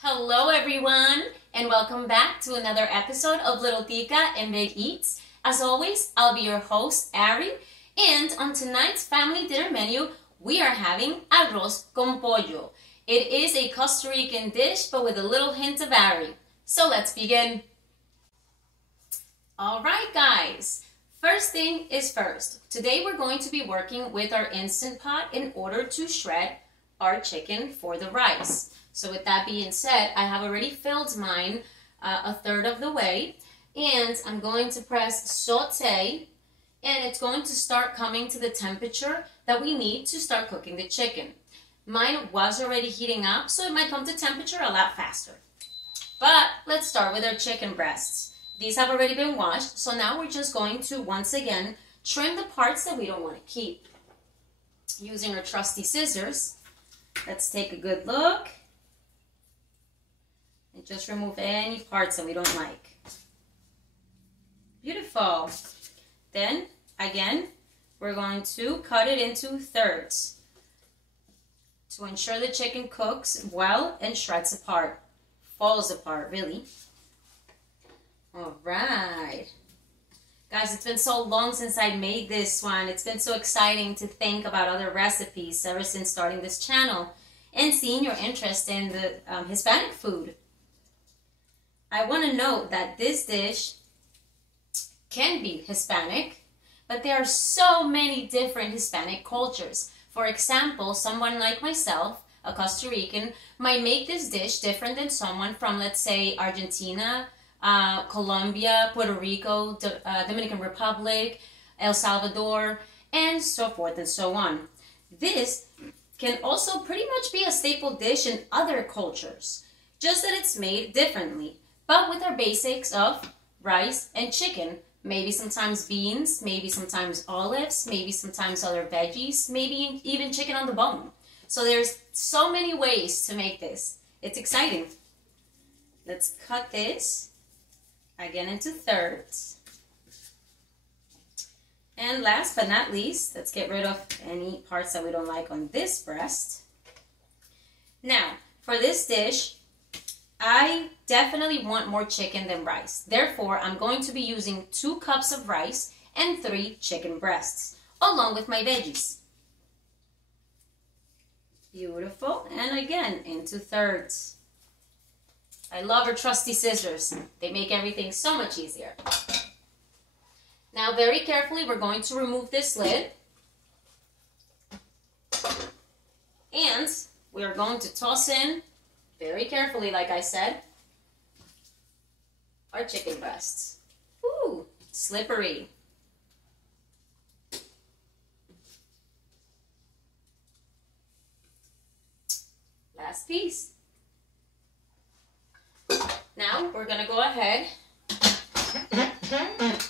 Hello everyone, and welcome back to another episode of Little Tica and Big Eats. As always, I'll be your host, Ari, and on tonight's family dinner menu, we are having Arroz con Pollo. It is a Costa Rican dish, but with a little hint of Ari. So let's begin. Alright guys, first thing is first. Today we're going to be working with our Instant Pot in order to shred our chicken for the rice. So with that being said, I have already filled mine a third of the way, and I'm going to press saute, and it's going to start coming to the temperature that we need to start cooking the chicken. Mine was already heating up, so it might come to temperature a lot faster. But let's start with our chicken breasts. These have already been washed, so now we're just going to once again trim the parts that we don't want to keep. Using our trusty scissors, let's take a good look. And just remove any parts that we don't like. Beautiful. Then, again, we're going to cut it into thirds to ensure the chicken cooks well and shreds apart. Falls apart, really. All right. Guys, it's been so long since I made this one. It's been so exciting to think about other recipes ever since starting this channel and seeing your interest in the Hispanic food. I want to note that this dish can be Hispanic, but there are so many different Hispanic cultures. For example, someone like myself, a Costa Rican, might make this dish different than someone from, let's say, Argentina, Colombia, Puerto Rico, Dominican Republic, El Salvador, and so forth and so on. This can also pretty much be a staple dish in other cultures, just that it's made differently. But with our basics of rice and chicken, maybe sometimes beans, maybe sometimes olives, maybe sometimes other veggies, maybe even chicken on the bone. So there's so many ways to make this. It's exciting. Let's cut this again into thirds. And last but not least, let's get rid of any parts that we don't like on this breast. Now, for this dish, I definitely want more chicken than rice. Therefore, I'm going to be using 2 cups of rice and 3 chicken breasts, along with my veggies. Beautiful. And again, into thirds. I love our trusty scissors. They make everything so much easier. Now, very carefully, we're going to remove this lid. And we are going to toss in, very carefully, like I said, our chicken breasts. Ooh, slippery. Last piece. Now we're going to go ahead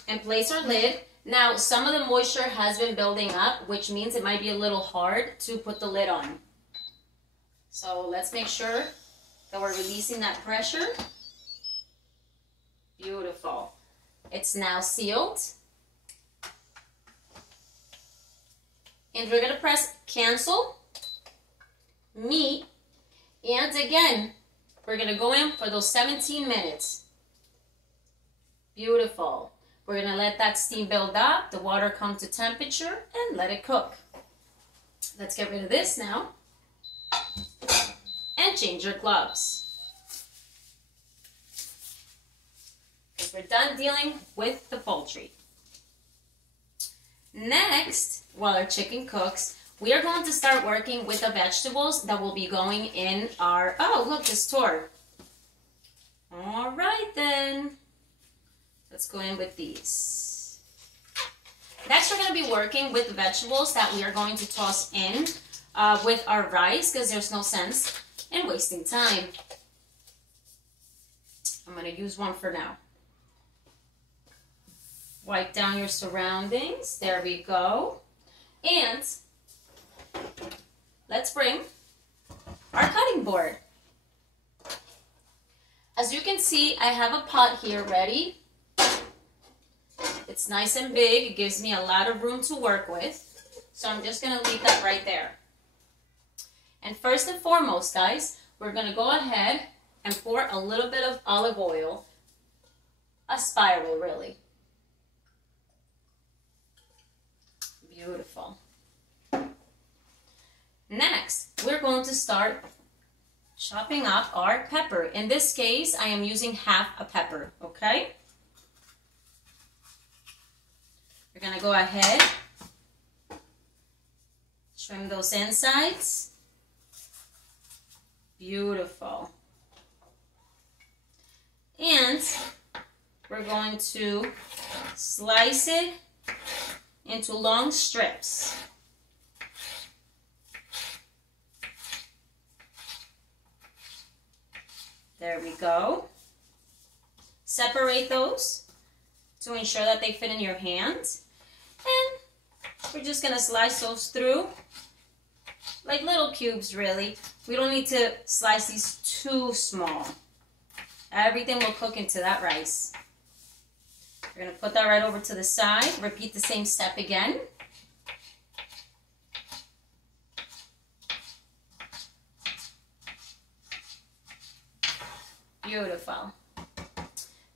and place our lid. Now some of the moisture has been building up, which means it might be a little hard to put the lid on. So let's make sure that we're releasing that pressure. Beautiful. It's now sealed. And we're going to press cancel, meat, and again, we're going to go in for those 17 minutes. Beautiful. We're going to let that steam build up, the water come to temperature, and let it cook. Let's get rid of this now. And change your gloves. Because we're done dealing with the poultry. Next, while our chicken cooks, we are going to start working with the vegetables that will be going in our... Oh, look, this tore. All right, then. Let's go in with these. Next, we're going to be working with the vegetables that we are going to toss in with our rice, because there's no sense in wasting time. I'm going to use one for now. Wipe down your surroundings. There we go. And let's bring our cutting board. As you can see, I have a pot here ready. It's nice and big. It gives me a lot of room to work with. So I'm just going to leave that right there. And first and foremost, guys, we're going to go ahead and pour a little bit of olive oil, a spiral really. Beautiful. Next, we're going to start chopping up our pepper. In this case, I am using half a pepper, okay? We're gonna go ahead, trim those insides. Beautiful. And we're going to slice it into long strips. There we go. Separate those to ensure that they fit in your hand. And we're just gonna slice those through like little cubes, really. We don't need to slice these too small. Everything will cook into that rice. We're gonna put that right over to the side. Repeat the same step again. Beautiful.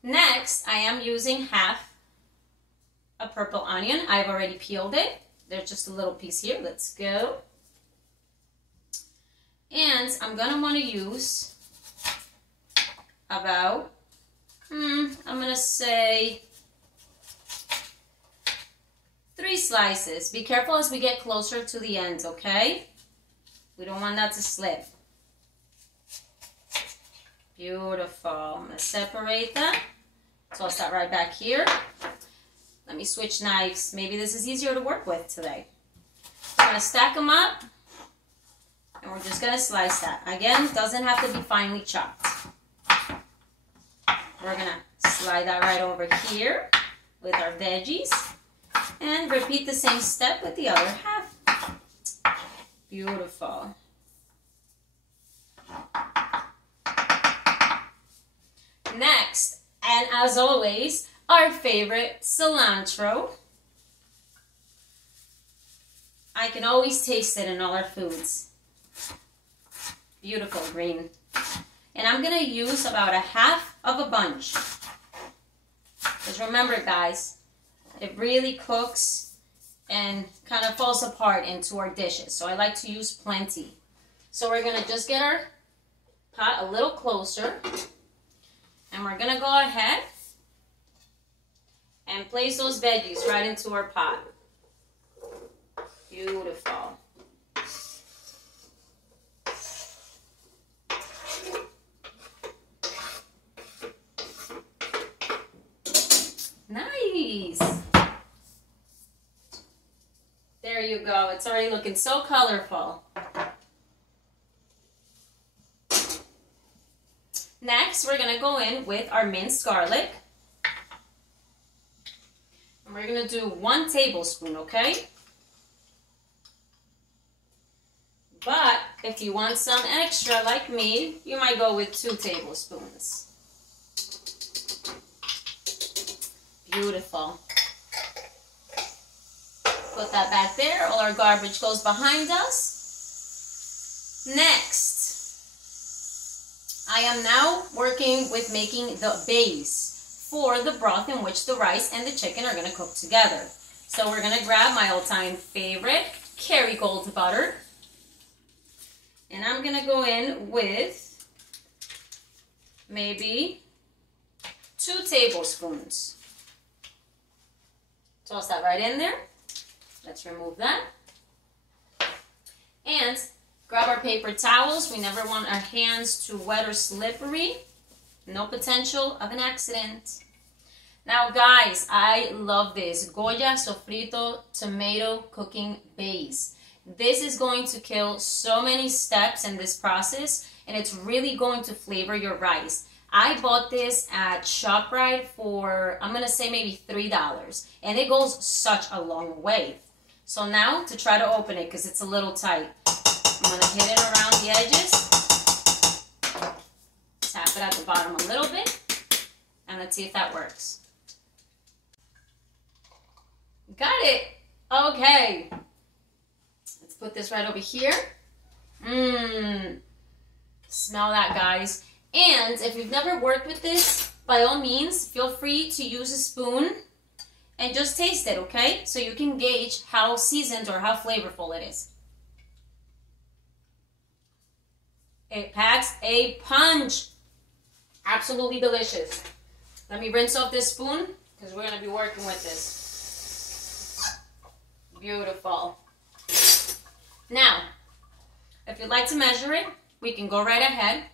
Next, I am using half a purple onion. I've already peeled it. There's just a little piece here. Let's go. And I'm gonna want to use about, I'm gonna say 3 slices. Be careful as we get closer to the end, okay? We don't want that to slip. Beautiful. I'm gonna separate them. Toss that right back here. Let me switch knives. Maybe this is easier to work with today. I'm gonna stack them up. And we're just going to slice that. Again, doesn't have to be finely chopped. We're going to slide that right over here with our veggies. And repeat the same step with the other half. Beautiful. Next, and as always, our favorite cilantro. I can always taste it in all our foods. Beautiful green. And I'm going to use about a half of a bunch. Because remember, guys, it really cooks and kind of falls apart into our dishes. So I like to use plenty. So we're going to just get our pot a little closer. And we're going to go ahead and place those veggies right into our pot. Beautiful. Nice. There you go. It's already looking so colorful. Next, we're going to go in with our minced garlic. And we're going to do 1 tablespoon, okay? But if you want some extra like me, you might go with 2 tablespoons. Beautiful. Put that back there. All our garbage goes behind us. Next, I am now working with making the base for the broth in which the rice and the chicken are going to cook together. So we're going to grab my all-time favorite Kerrygold butter. And I'm going to go in with maybe 2 tablespoons. Toss that right in there. Let's remove that. And grab our paper towels. We never want our hands too wet or slippery. No potential of an accident. Now guys, I love this Goya Sofrito tomato cooking base. This is going to kill so many steps in this process, and it's really going to flavor your rice. I bought this at ShopRite for, I'm going to say maybe $3, and it goes such a long way. So now to try to open it, because it's a little tight, I'm going to hit it around the edges, tap it at the bottom a little bit, and let's see if that works. Got it! Okay. Let's put this right over here. Smell that, guys. And if you've never worked with this, by all means, feel free to use a spoon and just taste it, okay? So you can gauge how seasoned or how flavorful it is. It packs a punch. Absolutely delicious. Let me rinse off this spoon because we're going to be working with this. Beautiful. Now, if you'd like to measure it, we can go right ahead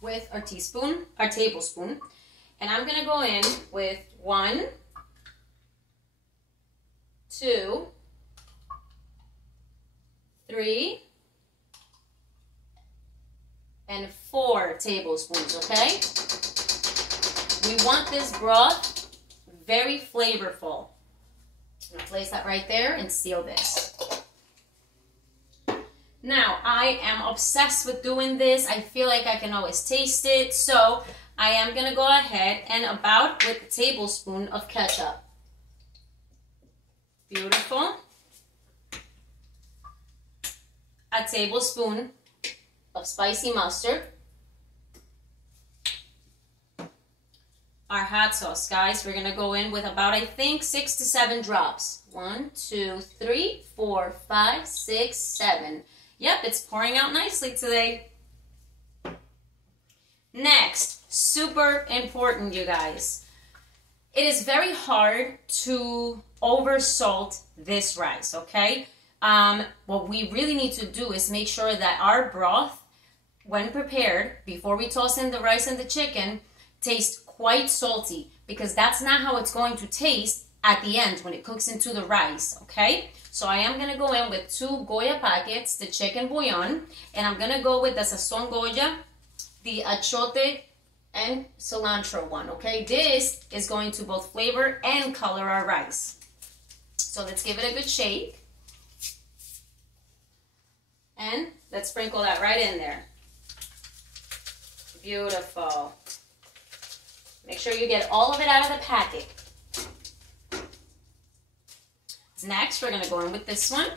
with our tablespoon. And I'm going to go in with 1, 2, 3, and 4 tablespoons, okay? We want this broth very flavorful. I'm gonna place that right there and seal this. Now, I am obsessed with doing this. I feel like I can always taste it, so I am gonna go ahead and about with a tablespoon of ketchup. Beautiful. A tablespoon of spicy mustard. Our hot sauce, guys, we're gonna go in with about, I think, 6 to 7 drops. 1, 2, 3, 4, 5, 6, 7. Yep, it's pouring out nicely today. Next, super important, you guys. It is very hard to over salt this rice, okay? What we really need to do is make sure that our broth, when prepared, before we toss in the rice and the chicken, tastes quite salty, because that's not how it's going to taste at the end when it cooks into the rice, okay? So I am gonna go in with 2 Goya packets, the chicken bouillon, and I'm gonna go with the Sazon Goya, the achote and cilantro one, okay? This is going to both flavor and color our rice. So let's give it a good shake. And let's sprinkle that right in there. Beautiful. Make sure you get all of it out of the packet. Next, we're gonna go in with this one.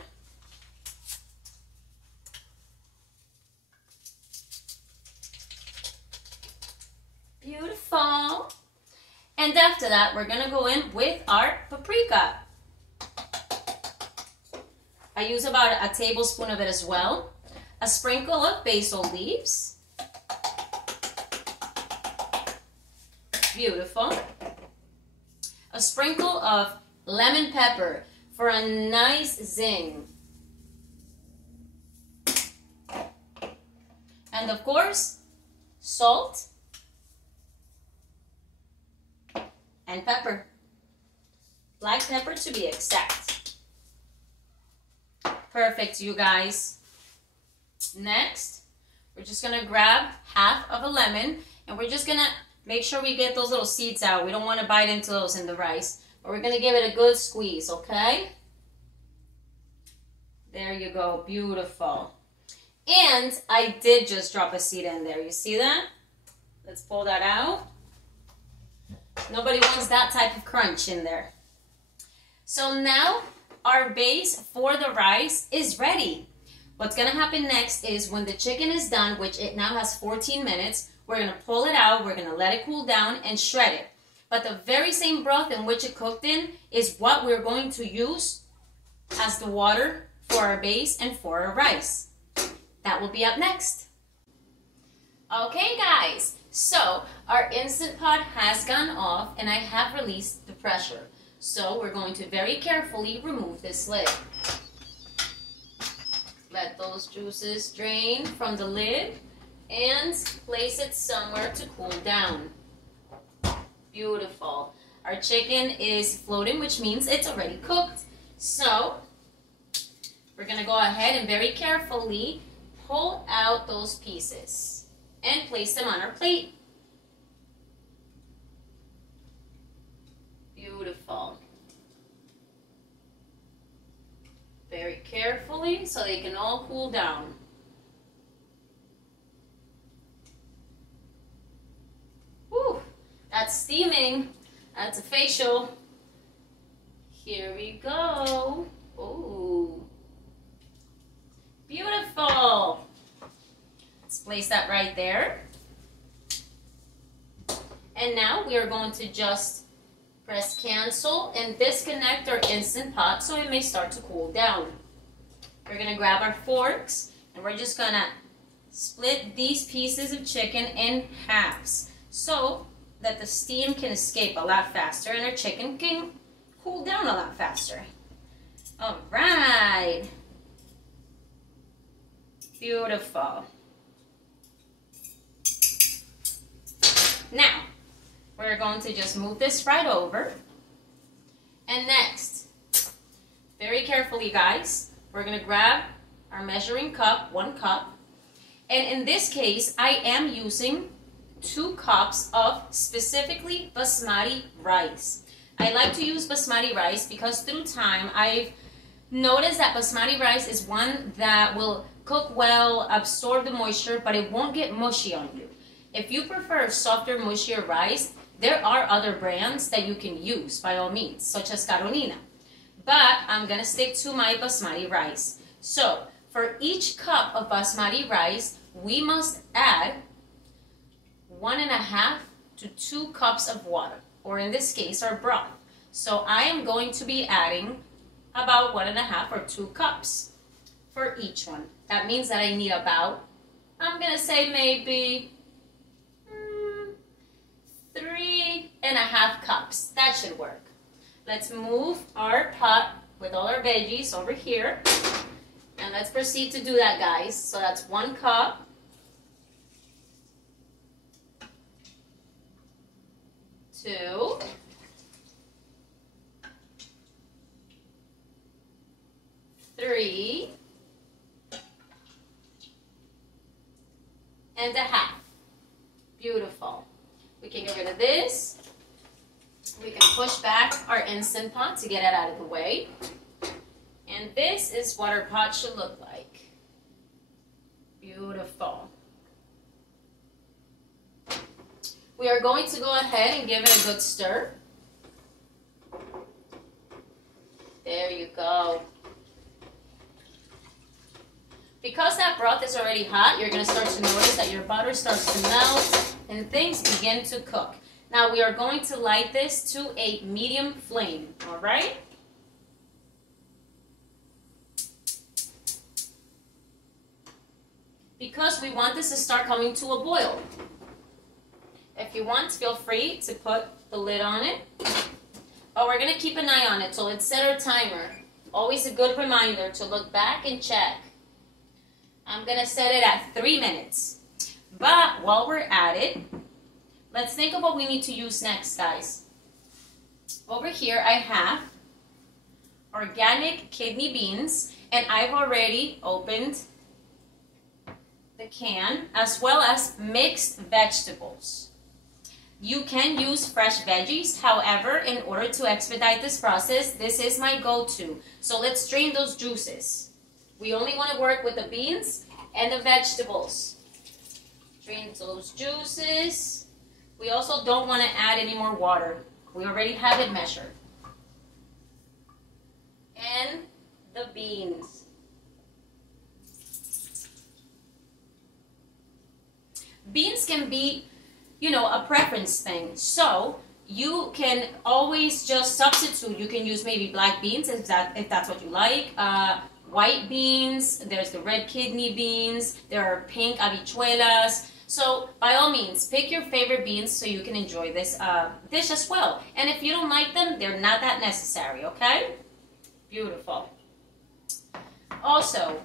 Beautiful. And after that, we're gonna go in with our paprika. I use about a tablespoon of it as well. A sprinkle of basil leaves. Beautiful. A sprinkle of lemon pepper for a nice zing. And of course, salt and pepper. Black pepper to be exact. Perfect, you guys. Next, we're just gonna grab half of a lemon and we're just gonna make sure we get those little seeds out. We don't want to bite into those in the rice. But we're going to give it a good squeeze, okay? There you go. Beautiful. And I did just drop a seed in there. You see that? Let's pull that out. Nobody wants that type of crunch in there. So now our base for the rice is ready. What's going to happen next is when the chicken is done, which it now has 14 minutes, we're going to pull it out, we're going to let it cool down and shred it. But the very same broth in which it cooked in is what we're going to use as the water for our base and for our rice. That will be up next. Okay guys, so our Instant Pot has gone off and I have released the pressure. So we're going to very carefully remove this lid. Let those juices drain from the lid and place it somewhere to cool down. Beautiful. Our chicken is floating, which means it's already cooked. So we're going to go ahead and very carefully pull out those pieces and place them on our plate. Beautiful. Very carefully so they can all cool down. Whew, that's steaming. That's a facial. Here we go. Ooh. Beautiful. Let's place that right there. And now we are going to just press cancel and disconnect our Instant Pot so it may start to cool down. We're going to grab our forks and we're just going to split these pieces of chicken in halves so that the steam can escape a lot faster and our chicken can cool down a lot faster. All right. Beautiful. Now, we're going to just move this right over. And next, very carefully guys, we're going to grab our measuring cup, 1 cup. And in this case, I am using 2 cups of specifically basmati rice. I like to use basmati rice because through time, I've noticed that basmati rice is one that will cook well, absorb the moisture, but it won't get mushy on you. If you prefer softer, mushier rice, there are other brands that you can use by all means, such as Carolina. But I'm going to stick to my basmati rice. So, for each cup of basmati rice, we must add 1.5 to 2 cups of water, or in this case, our broth. So I am going to be adding about 1.5 or 2 cups for each one. That means that I need about, I'm going to say maybe 3.5 cups. That should work. Let's move our pot with all our veggies over here. And let's proceed to do that, guys. So that's 1 cup. 2. 3.5. Beautiful. We can get rid of this. We can push back our Instant Pot to get it out of the way. And this is what our pot should look like. Beautiful. We are going to go ahead and give it a good stir. There you go. Because that broth is already hot, you're going to start to notice that your butter starts to melt and things begin to cook. Now we are going to light this to a medium flame, all right? Because we want this to start coming to a boil. If you want, feel free to put the lid on it. But we're going to keep an eye on it, so let's set our timer. Always a good reminder to look back and check. I'm going to set it at 3 minutes. But while we're at it, let's think of what we need to use next, guys. Over here I have organic kidney beans, and I've already opened the can, as well as mixed vegetables. You can use fresh veggies. However, in order to expedite this process, this is my go-to. So let's drain those juices. We only want to work with the beans and the vegetables. Drain those juices. We also don't want to add any more water. We already have it measured. And the beans. Beans can be, you know, a preference thing. So you can always just substitute. You can use maybe black beans if that's what you like. White beans. There's the red kidney beans. There are pink habichuelas. So by all means, pick your favorite beans so you can enjoy this dish as well. And if you don't like them, they're not that necessary, okay? Beautiful. Also,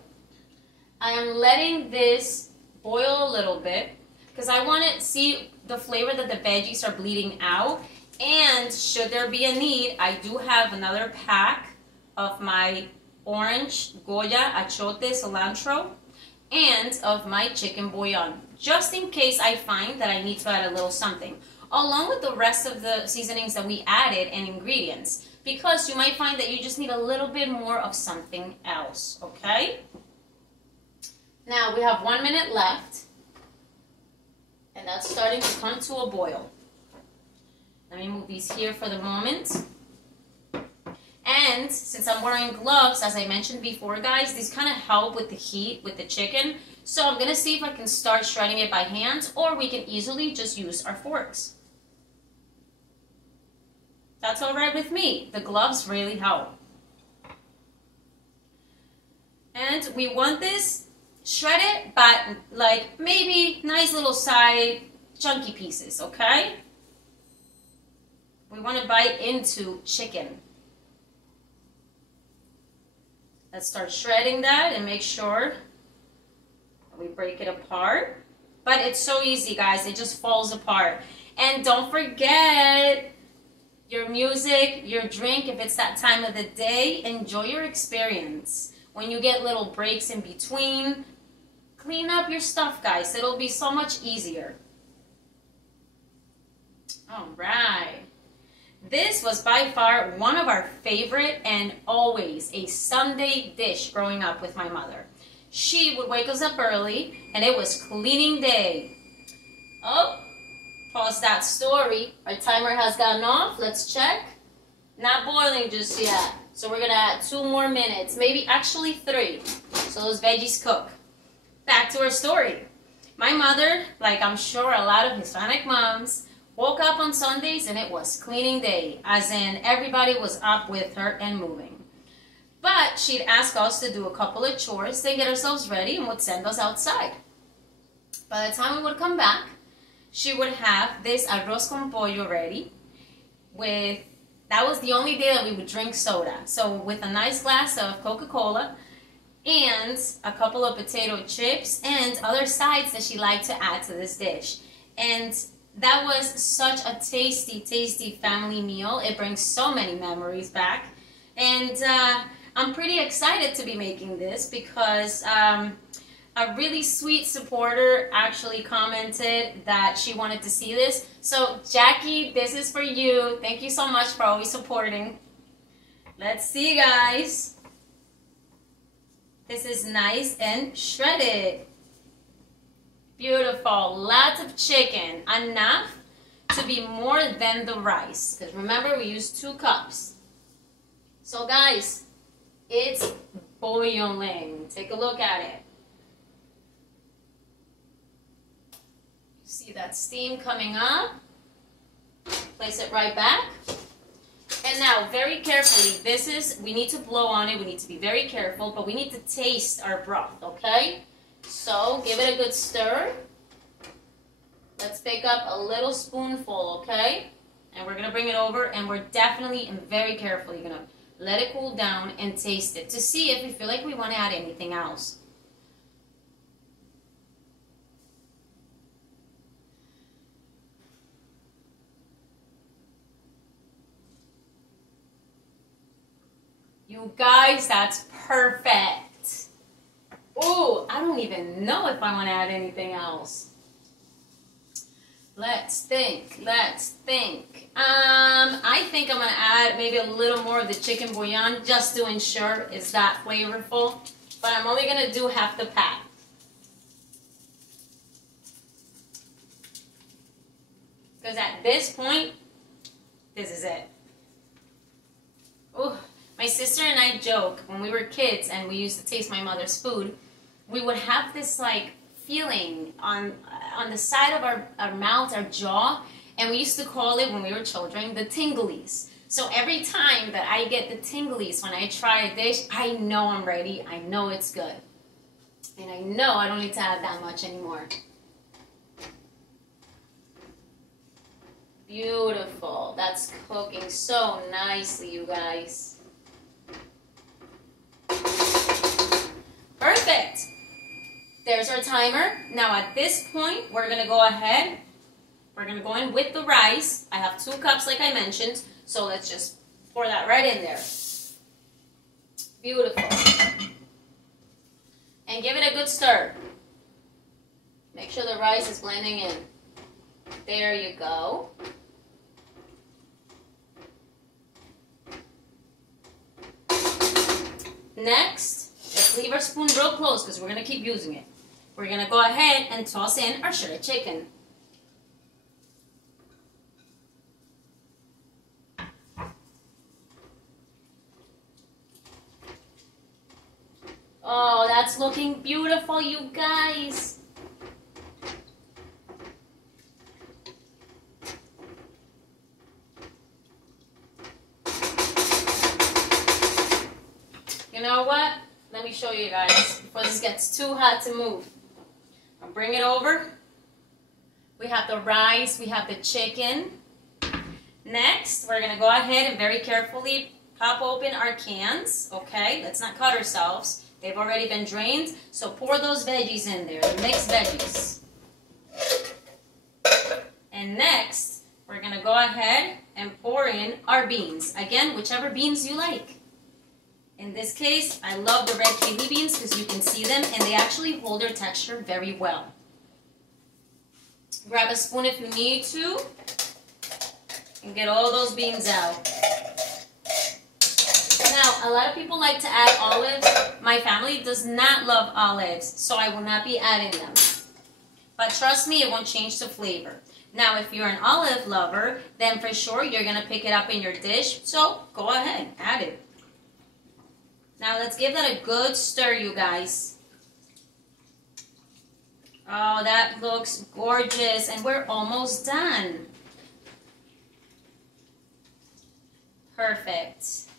I am letting this boil a little bit because I want to see the flavor that the veggies are bleeding out. And should there be a need, I do have another pack of my orange Goya, achote, cilantro, and of my chicken bouillon, just in case I find that I need to add a little something, along with the rest of the seasonings that we added and ingredients, because you might find that you just need a little bit more of something else, okay? Now we have 1 minute left, and that's starting to come to a boil. Let me move these here for the moment. And since I'm wearing gloves, as I mentioned before, guys, these kind of help with the heat with the chicken. So I'm going to see if I can start shredding it by hand, or we can easily just use our forks. That's all right with me. The gloves really help. And we want this shredded, but like maybe nice little side chunky pieces, okay? We want to bite into chicken. Let's start shredding that and make sure we break it apart. But it's so easy, guys. It just falls apart. And don't forget your music, your drink, if it's that time of the day. Enjoy your experience. When you get little breaks in between, clean up your stuff, guys. It'll be so much easier. All right. This was by far one of our favorite and always a Sunday dish growing up with my mother. She would wake us up early and it was cleaning day. Oh, pause that story. Our timer has gone off. Let's check. Not boiling just yet. So we're going to add 2 more minutes, maybe actually 3. So those veggies cook. Back to our story. My mother, like I'm sure a lot of Hispanic moms, woke up on Sundays and it was cleaning day, as in everybody was up with her and moving. But she'd ask us to do a couple of chores, then get ourselves ready and would send us outside. By the time we would come back, she would have this arroz con pollo ready. That was the only day that we would drink soda. So with a nice glass of Coca-Cola and a couple of potato chips and other sides that she liked to add to this dish. And that was such a tasty, tasty family meal. It brings so many memories back. And I'm pretty excited to be making this because a really sweet supporter actually commented that she wanted to see this. So Jackie, this is for you. Thank you so much for always supporting. Let's see, guys. This is nice and shredded. Beautiful. Lots of chicken. Enough to be more than the rice. Because remember, we used 2 cups. So guys, it's boiling. Take a look at it. See that steam coming up. Place it right back. And now, very carefully, we need to blow on it. We need to be very careful, but we need to taste our broth, okay? So, give it a good stir. Let's pick up a little spoonful, okay? And we're going to bring it over, and we're definitely and very carefully going to let it cool down and taste it to see if we feel like we want to add anything else. You guys, that's perfect. Ooh, I don't even know if I want to add anything else. Let's think. I think I'm going to add maybe a little more of the chicken bouillon just to ensure it's that flavorful. But I'm only going to do half the pack. Because at this point, this is it. Ooh. My sister and I joke, when we were kids and we used to taste my mother's food, we would have this like feeling on the side of our mouth, our jaw, and we used to call it, when we were children, the tinglies. So every time that I get the tinglies when I try a dish, I know I'm ready, I know it's good. And I know I don't need to add that much anymore. Beautiful. That's cooking so nicely, you guys. Perfect. There's our timer. Now at this point, we're going to go ahead. We're going to go in with the rice. I have 2 cups like I mentioned. So let's just pour that right in there. Beautiful. And give it a good stir. Make sure the rice is blending in. There you go. Next, let's leave our spoon real close because we're going to keep using it. We're going to go ahead and toss in our shredded chicken. Oh, that's looking beautiful, you guys. show you guys before this gets too hot to move. I'll bring it over. We have the rice, we have the chicken. Next, we're gonna go ahead and very carefully pop open our cans, okay? Let's not cut ourselves. They've already been drained, so pour those veggies in there, the mixed veggies. And next, we're gonna go ahead and pour in our beans. Again, whichever beans you like. In this case, I love the red kidney beans because you can see them and they actually hold their texture very well. Grab a spoon if you need to and get all those beans out. Now, a lot of people like to add olives. My family does not love olives, so I will not be adding them. But trust me, it won't change the flavor. Now, if you're an olive lover, then for sure you're going to pick it up in your dish, so go ahead, add it. Now, let's give that a good stir, you guys. Oh, that looks gorgeous, and we're almost done. Perfect.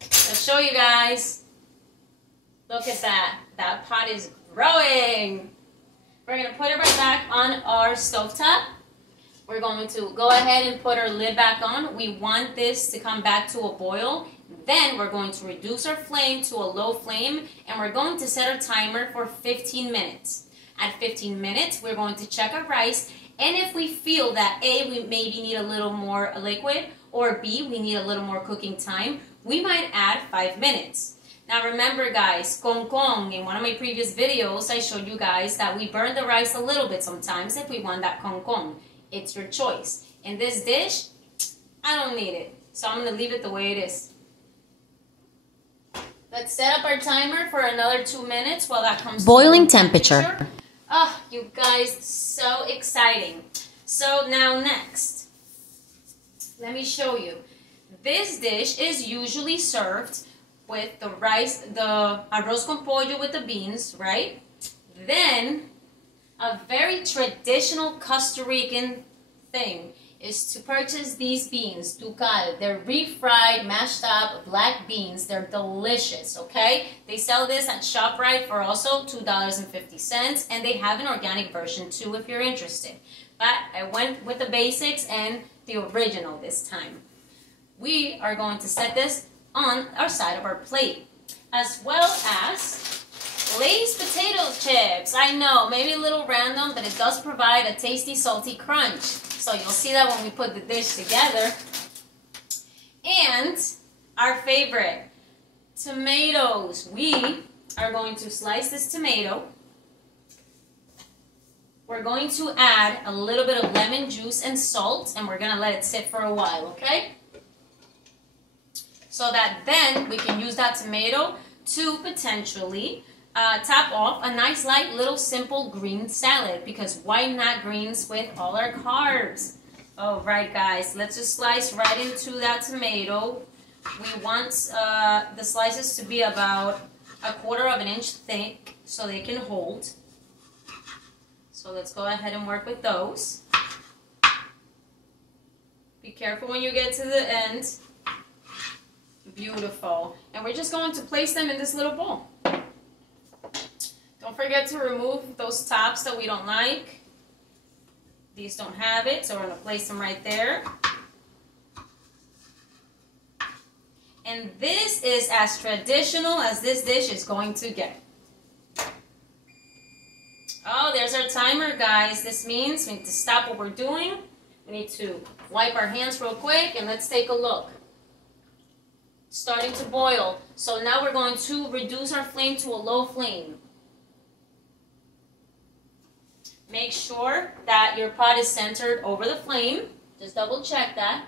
Let's show you guys. Look at that. That pot is growing. We're going to put it right back on our stovetop. We're going to go ahead and put our lid back on. We want this to come back to a boil. Then we're going to reduce our flame to a low flame and we're going to set our timer for 15 minutes. At 15 minutes, we're going to check our rice, and if we feel that A, we maybe need a little more liquid, or B, we need a little more cooking time, we might add 5 minutes. Now remember guys, con, in one of my previous videos, I showed you guys that we burn the rice a little bit sometimes if we want that con. It's your choice. In this dish, I don't need it, so I'm going to leave it the way it is. Let's set up our timer for another 2 minutes while that comes to boiling temperature. Oh, you guys, so exciting. So now next, let me show you. This dish is usually served with the rice, the arroz con pollo with the beans, right? Then, a very traditional Costa Rican thing is to purchase these beans, ducal. They're refried, mashed up, black beans. They're delicious, okay? They sell this at ShopRite for also $2.50, and they have an organic version too if you're interested. But I went with the basics and the original this time. We are going to set this on our side of our plate, as well as Lay's potato chips. I know, maybe a little random, but it does provide a tasty, salty crunch. So you'll see that when we put the dish together. And our favorite, tomatoes. We are going to slice this tomato. We're going to add a little bit of lemon juice and salt, and we're going to let it sit for a while, okay? So that then we can use that tomato to potentially top off a nice light little simple green salad, because why not greens with all our carbs? All right guys, let's just slice right into that tomato. We want the slices to be about 1/4 inch thick so they can hold. So let's go ahead and work with those. Be careful when you get to the end. Beautiful. And we're just going to place them in this little bowl. Don't forget to remove those tops that we don't like. These don't have it, so we're going to place them right there. And this is as traditional as this dish is going to get. Oh, there's our timer, guys. This means we need to stop what we're doing. We need to wipe our hands real quick, and let's take a look. Starting to boil. So now we're going to reduce our flame to a low flame. Make sure that your pot is centered over the flame. Just double check that.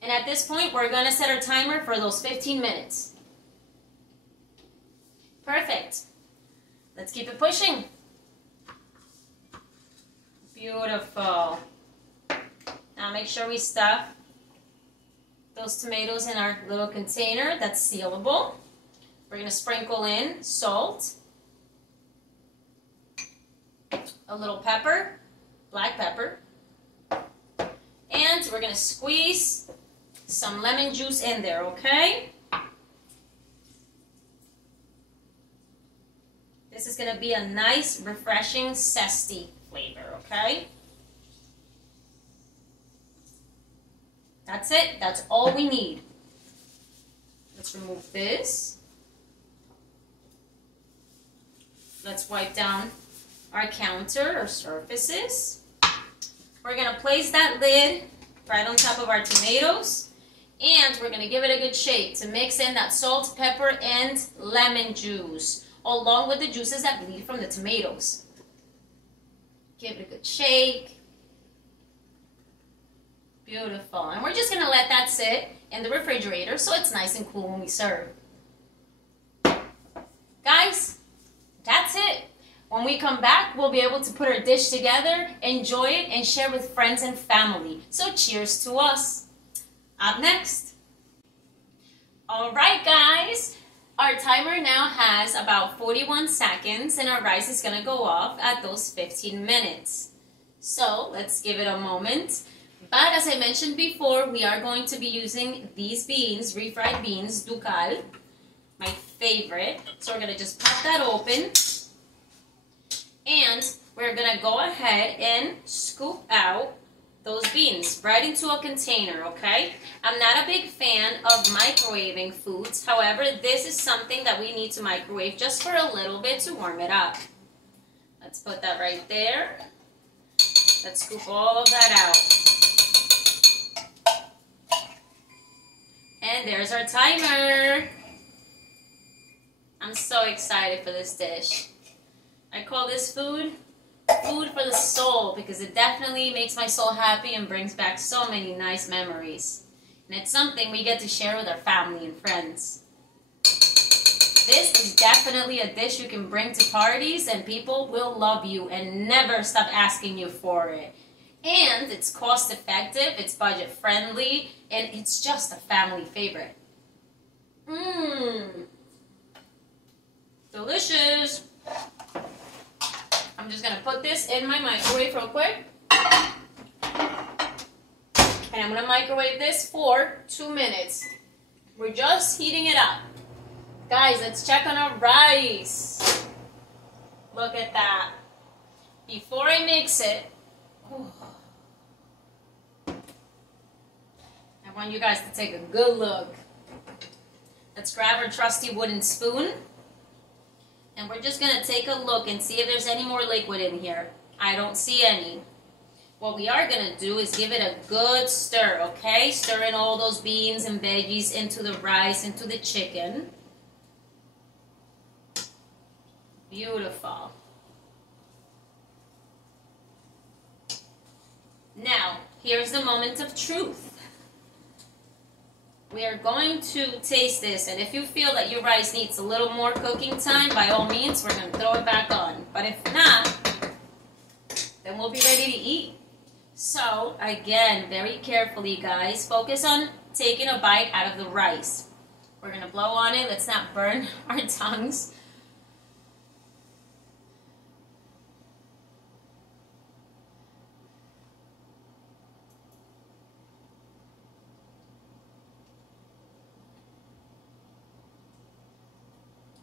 And at this point, we're going to set our timer for those 15 minutes. Perfect. Let's keep it pushing. Beautiful. Now make sure we stuff those tomatoes in our little container that's sealable. We're going to sprinkle in salt, a little pepper, black pepper, and we're going to squeeze some lemon juice in there, okay? This is gonna be a nice, refreshing zesty flavor, okay? That's it, that's all we need. Let's remove this. Let's wipe down our counter or surfaces. We're gonna place that lid right on top of our tomatoes, and we're gonna give it a good shake to mix in that salt, pepper, and lemon juice, along with the juices that bleed from the tomatoes. Give it a good shake. Beautiful. And we're just gonna let that sit in the refrigerator so it's nice and cool when we serve. Guys, that's it. When we come back, we'll be able to put our dish together, enjoy it, and share with friends and family. So cheers to us. Up next. All right, guys. Our timer now has about 41 seconds, and our rice is going to go off at those 15 minutes. So let's give it a moment. But as I mentioned before, we are going to be using these beans, refried beans, ducal, my favorite. So we're going to just pop that open. And we're going to go ahead and scoop out those beans right into a container, okay? I'm not a big fan of microwaving foods. However, this is something that we need to microwave just for a little bit to warm it up. Let's put that right there. Let's scoop all of that out. And there's our timer. I'm so excited for this dish. I call this food for the soul because it definitely makes my soul happy and brings back so many nice memories. And it's something we get to share with our family and friends. This is definitely a dish you can bring to parties and people will love you and never stop asking you for it. And it's cost effective, it's budget friendly, and it's just a family favorite. Delicious. I'm just going to put this in my microwave real quick. And I'm going to microwave this for 2 minutes. We're just heating it up. Guys, let's check on our rice. Look at that. Before I mix it, I want you guys to take a good look. Let's grab our trusty wooden spoon. And we're just going to take a look and see if there's any more liquid in here. I don't see any. What we are going to do is give it a good stir, okay? Stir in all those beans and veggies into the rice, into the chicken. Beautiful. Now, here's the moment of truth. We are going to taste this, and if you feel that your rice needs a little more cooking time, by all means, we're going to throw it back on. But if not, then we'll be ready to eat. So, again, very carefully, guys, focus on taking a bite out of the rice. We're going to blow on it. Let's not burn our tongues.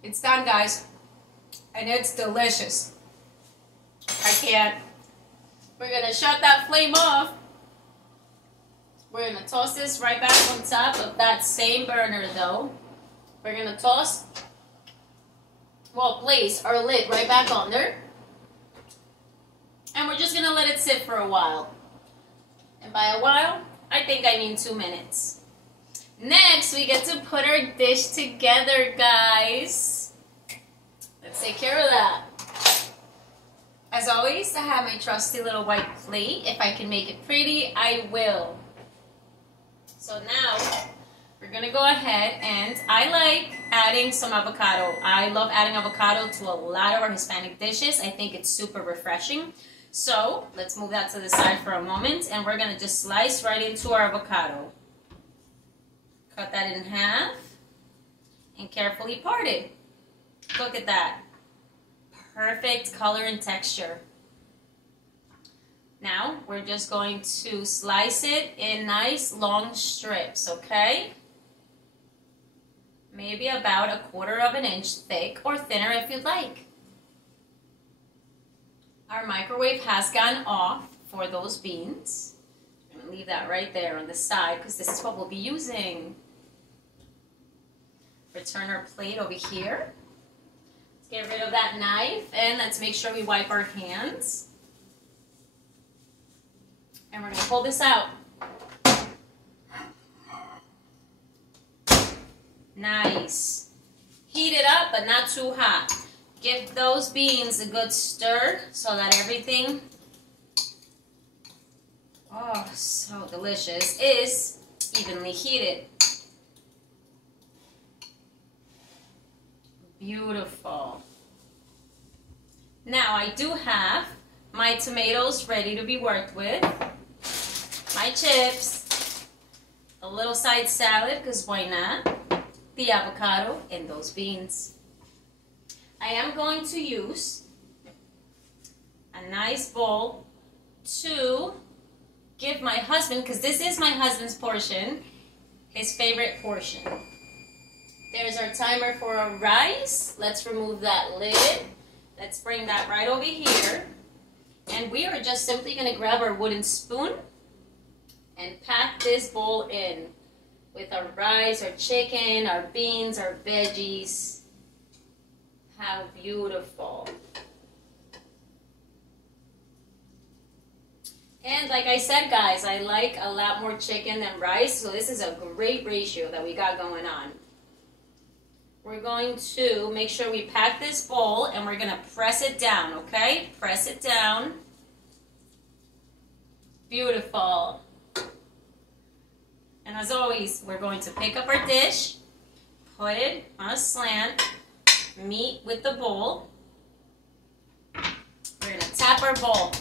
It's done, guys, and it's delicious. I can't. We're gonna shut that flame off. We're gonna toss this right back on top of that same burner, though. We're gonna place our lid right back on there. And we're just gonna let it sit for a while. And by a while, I think I mean 2 minutes. Next, we get to put our dish together, guys. Let's take care of that. As always, I have my trusty little white plate. If I can make it pretty, I will. So now, we're going to go ahead and I like adding some avocado. I love adding avocado to a lot of our Hispanic dishes. I think it's super refreshing. So, let's move that to the side for a moment and we're going to just slice right into our avocado. Cut that in half and carefully part it. Look at that. Perfect color and texture. Now we're just going to slice it in nice long strips, okay? Maybe about 1/4 of an inch thick or thinner if you'd like. Our microwave has gone off for those beans. I'm going to leave that right there on the side because this is what we'll be using. Return our plate over here. Let's get rid of that knife and let's make sure we wipe our hands. And we're going to pull this out. Nice. Heat it up, but not too hot. Give those beans a good stir so that everything, oh, so delicious, is evenly heated. Beautiful. Now I do have my tomatoes ready to be worked with, my chips, a little side salad, because why not, the avocado, and those beans. I am going to use a nice bowl to give my husband, because this is my husband's portion, his favorite portion. There's our timer for our rice. Let's remove that lid. Let's bring that right over here. And we are just simply going to grab our wooden spoon and pack this bowl in with our rice, our chicken, our beans, our veggies. How beautiful. And like I said, guys, I like a lot more chicken than rice, so this is a great ratio that we got going on. We're going to make sure we pack this bowl and we're going to press it down, okay? Press it down. Beautiful. And as always, we're going to pick up our dish, put it on a slant, meet with the bowl. We're going to tap our bowl.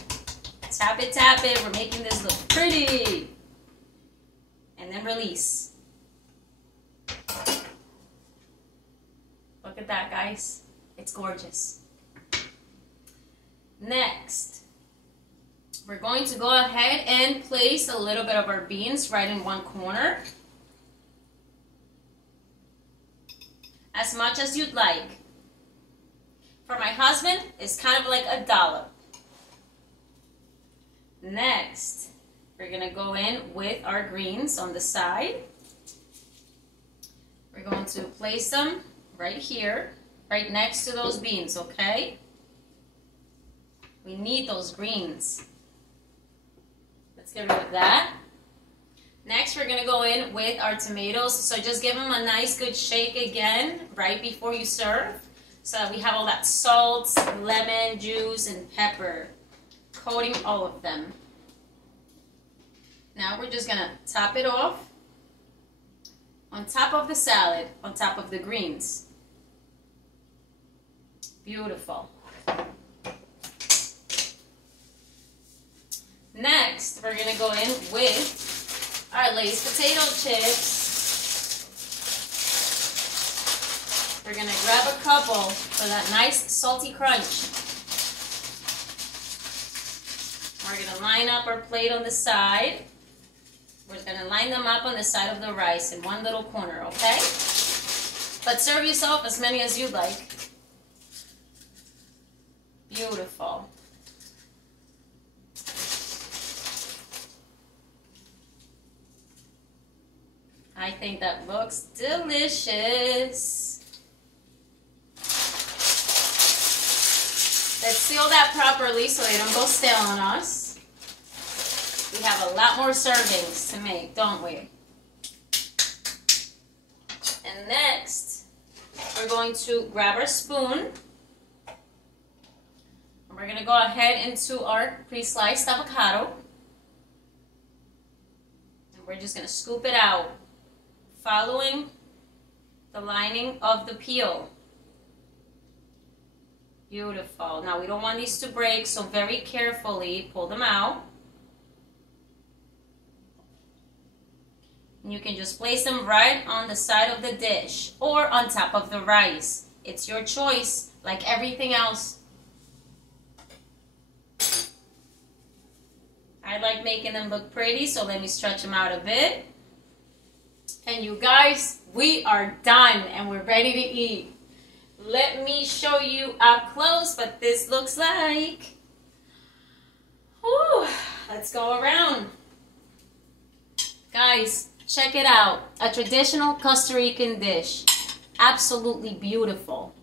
Tap it. We're making this look pretty. And then release. Look at that, guys. It's gorgeous. Next, we're going to go ahead and place a little bit of our beans right in one corner. As much as you'd like. For my husband, it's kind of like a dollop. Next, we're going to go in with our greens on the side. We're going to place them right here, right next to those beans, okay? We need those greens. Let's get rid of that. Next, we're going to go in with our tomatoes. So just give them a nice good shake again right before you serve so that we have all that salt, lemon juice, and pepper coating all of them. Now we're just going to top it off on top of the salad, on top of the greens. Beautiful. Next, we're going to go in with our Lay's potato chips. We're going to grab a couple for that nice salty crunch. We're going to line up our plate on the side. We're going to line them up on the side of the rice in one little corner, okay? But serve yourself as many as you'd like. Beautiful. I think that looks delicious. Let's seal that properly so they don't go stale on us. We have a lot more servings to make, don't we? And next, we're going to grab our spoon. And we're going to go ahead into our pre-sliced avocado. And we're just going to scoop it out, following the lining of the peel. Beautiful. Now we don't want these to break, so very carefully pull them out. And you can just place them right on the side of the dish or on top of the rice. It's your choice, like everything else. I like making them look pretty, so let me stretch them out a bit. And you guys, we are done and we're ready to eat. Let me show you up close what this looks like. Whew, let's go around. Guys, check it out. A traditional Costa Rican dish. Absolutely beautiful.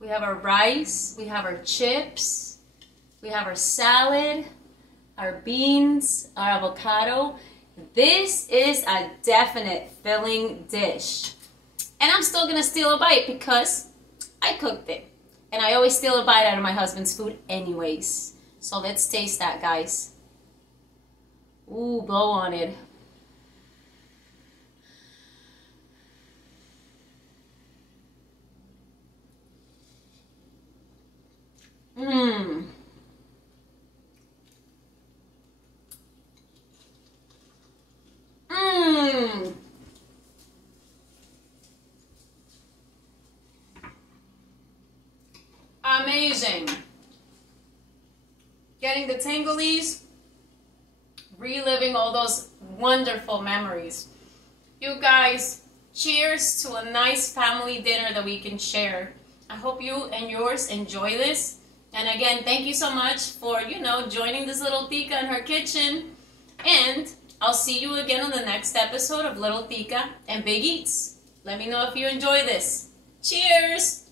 We have our rice, we have our chips, we have our salad, our beans, our avocado. This is a definite filling dish. And I'm still gonna steal a bite because I cooked it. And I always steal a bite out of my husband's food anyways. So let's taste that, guys. Ooh, blow on it. Mmm. Mmm. Amazing. Getting the tinglies, reliving all those wonderful memories. You guys, cheers to a nice family dinner that we can share. I hope you and yours enjoy this. And again, thank you so much for, joining this little Tica in her kitchen. And I'll see you again on the next episode of Little Tica and Big Eats. Let me know if you enjoy this. Cheers!